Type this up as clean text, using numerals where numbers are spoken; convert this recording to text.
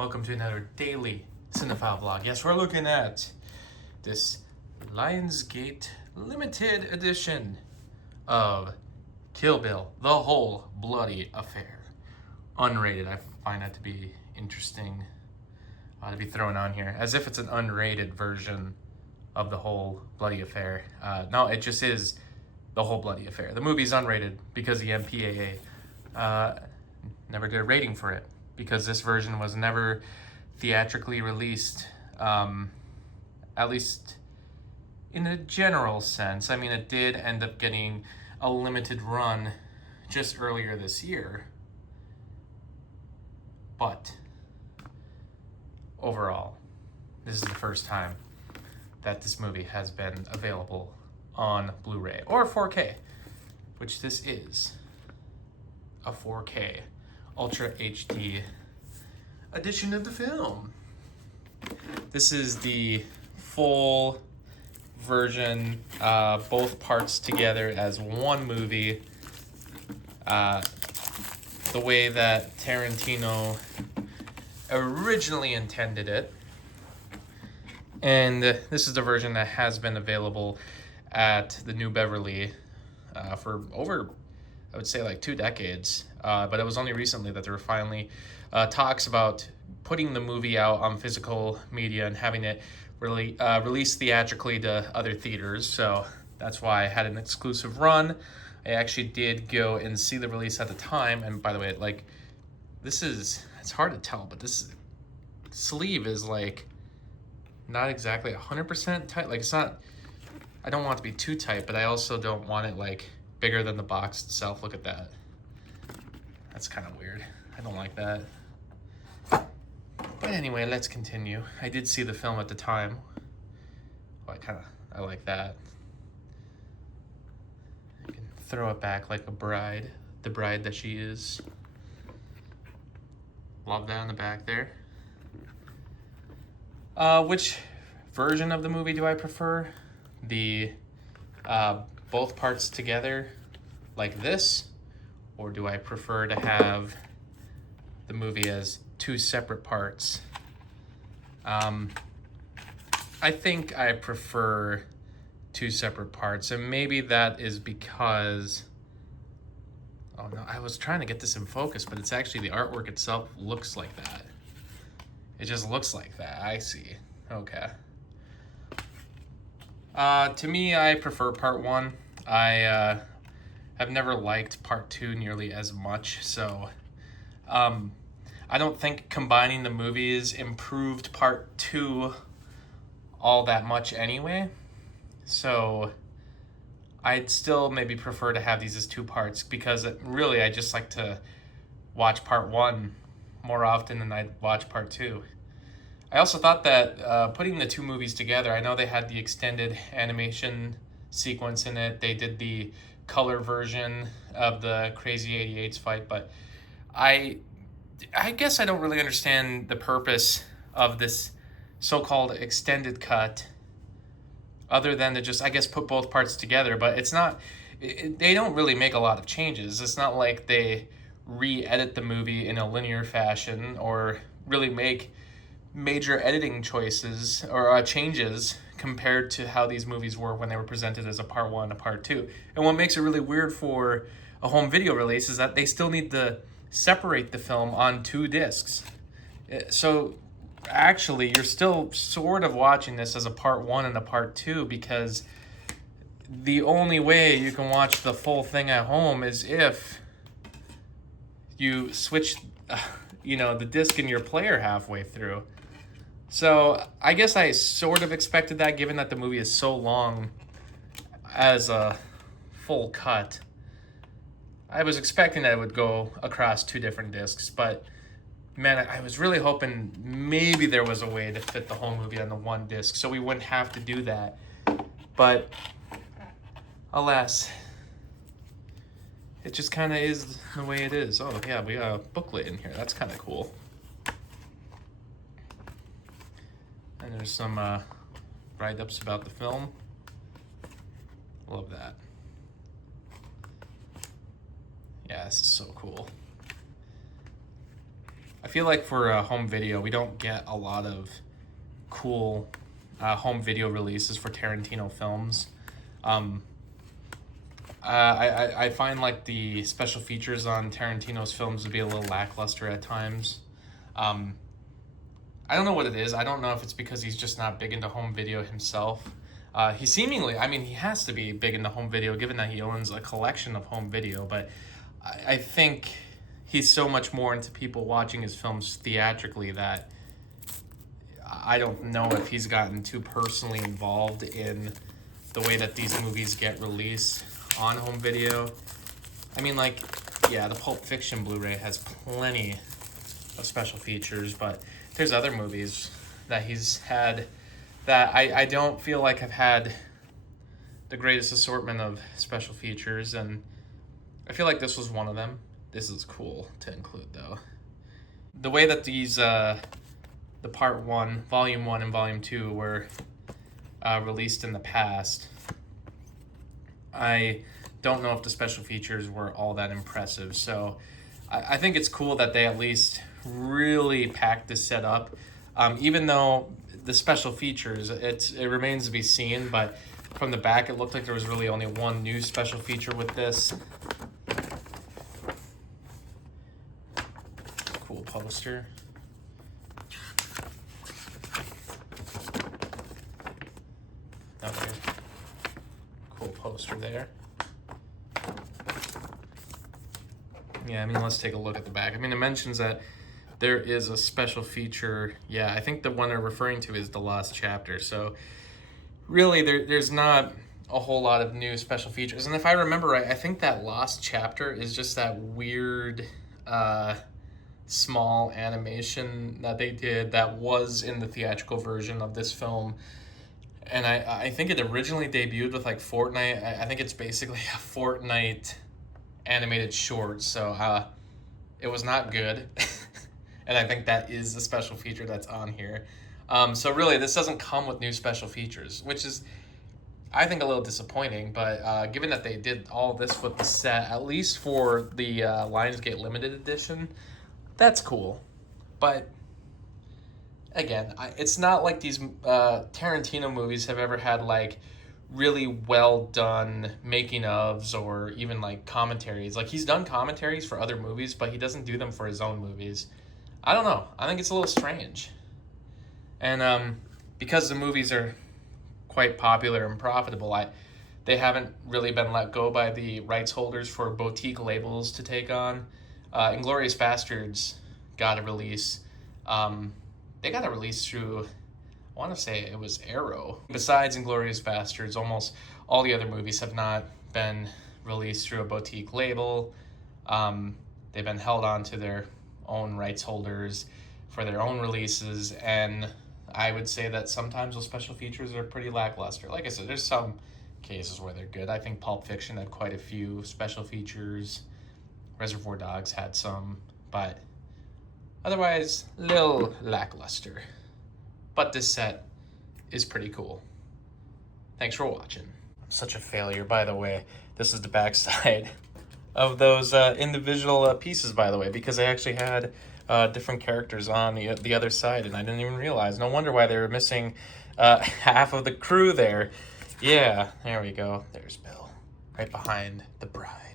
Welcome to another daily cinephile vlog. Yes, we're looking at this Lionsgate limited edition of Kill Bill, The Whole Bloody Affair. Unrated. I find that to be interesting to be thrown on here, as if it's an unrated version of The Whole Bloody Affair. No, it just is The Whole Bloody Affair. The movie's unrated because the MPAA never did a rating for it, because this version was never theatrically released, at least in a general sense. I mean, it did end up getting a limited run just earlier this year, but overall, this is the first time that this movie has been available on Blu-ray or 4K, which this is a 4K Ultra HD edition of the film. This is the full version, both parts together as one movie, the way that Tarantino originally intended it. And this is the version that has been available at the New Beverly for over, I would say, like 2 decades. But it was only recently that there were finally talks about putting the movie out on physical media and having it really released theatrically to other theaters. So that's why I had an exclusive run. I actually did go and see the release at the time. And by the way, like, this is, it's hard to tell, but this sleeve is like not exactly 100% tight. Like, it's not, I don't want it to be too tight, but I also don't want it like bigger than the box itself. Look at that. That's kind of weird. I don't like that. But anyway, let's continue. I did see the film at the time. Well, I like that. I can throw it back like a bride, the bride that she is. Love that on the back there. Which version of the movie do I prefer? The both parts together like this, or do I prefer to have the movie as 2 separate parts? I think I prefer 2 separate parts, and maybe that is because, oh no, I was trying to get this in focus, but it's actually the artwork itself looks like that. It just looks like that. I see. Okay. To me, I prefer part 1. I have never liked part 2 nearly as much, so I don't think combining the movies improved part 2 all that much anyway. So I'd still maybe prefer to have these as 2 parts, because really I just like to watch part 1 more often than I'd watch part 2. I also thought that putting the 2 movies together, I know they had the extended animation sequence in it. They did the color version of the Crazy 88's fight, but I guess I don't really understand the purpose of this so-called extended cut, other than to just, I guess, put both parts together. But it's not, they don't really make a lot of changes. It's not like they re-edit the movie in a linear fashion or really make major editing choices or changes compared to how these movies were when they were presented as a part 1, a part 2. And what makes it really weird for a home video release is that they still need to separate the film on 2 discs. So actually, you're still sort of watching this as a part 1 and a part 2, because the only way you can watch the full thing at home is if you switch the disc in your player halfway through. So I guess I sort of expected that, given that the movie is so long as a full cut. I was expecting that it would go across 2 different discs, but man, I was really hoping maybe there was a way to fit the whole movie on the 1 disc so we wouldn't have to do that. But alas, it just kind of is the way it is. Oh yeah, we got a booklet in here. That's kind of cool. And there's some write-ups about the film. Love that. Yeah, this is so cool. I feel like for home video, we don't get a lot of cool home video releases for Tarantino films. I find like the special features on Tarantino's films to be a little lackluster at times. Um, I don't know what it is. I don't know if it's because he's just not big into home video himself. He seemingly, I mean, he has to be big into home video given that he owns a collection of home video, but I think he's so much more into people watching his films theatrically that I don't know if he's gotten too personally involved in the way that these movies get released on home video. I mean, like, yeah, the Pulp Fiction Blu-ray has plenty of special features, but there's other movies that he's had that I don't feel like have had the greatest assortment of special features, and I feel like this was one of them. This is cool to include, though. The way that these, the Part 1, Volume 1 and Volume 2 were released in the past, I don't know if the special features were all that impressive. So I think it's cool that they at least really packed this set up. Even though the special features, it remains to be seen, but from the back it looked like there was really only one new special feature with this. Cool poster. Okay. Cool poster there. Yeah, I mean, let's take a look at the back. I mean, it mentions that there is a special feature. Yeah, I think the one they're referring to is the Lost Chapter. So really, there's not a whole lot of new special features. And if I remember right, I think that Lost Chapter is just that weird small animation that they did that was in the theatrical version of this film. And I think it originally debuted with like Fortnite. I think it's basically a Fortnite animated short. So it was not good. And I think that is the special feature that's on here. So really, this doesn't come with new special features, which is, I think, a little disappointing. But given that they did all this with the set, at least for the Lionsgate Limited Edition, that's cool. But again, it's not like these Tarantino movies have ever had like really well done making ofs or even like commentaries. Like, he's done commentaries for other movies, but he doesn't do them for his own movies. I don't know. I think it's a little strange. And because the movies are quite popular and profitable, they haven't really been let go by the rights holders for boutique labels to take on. Inglourious Bastards got a release. They got a release through, I want to say it was Arrow. Besides Inglourious Bastards, almost all the other movies have not been released through a boutique label. They've been held on to their own rights holders for their own releases, and I would say that sometimes those special features are pretty lackluster. Like I said, there's some cases where they're good. I think Pulp Fiction had quite a few special features. Reservoir Dogs had some, but otherwise, a little lackluster. But this set is pretty cool. Thanks for watching. I'm such a failure, by the way. This is the backside of those individual pieces, by the way, because I actually had different characters on the other side, and I didn't even realize. No wonder why they were missing half of the crew there. Yeah, there we go. There's Bill, right behind the bride.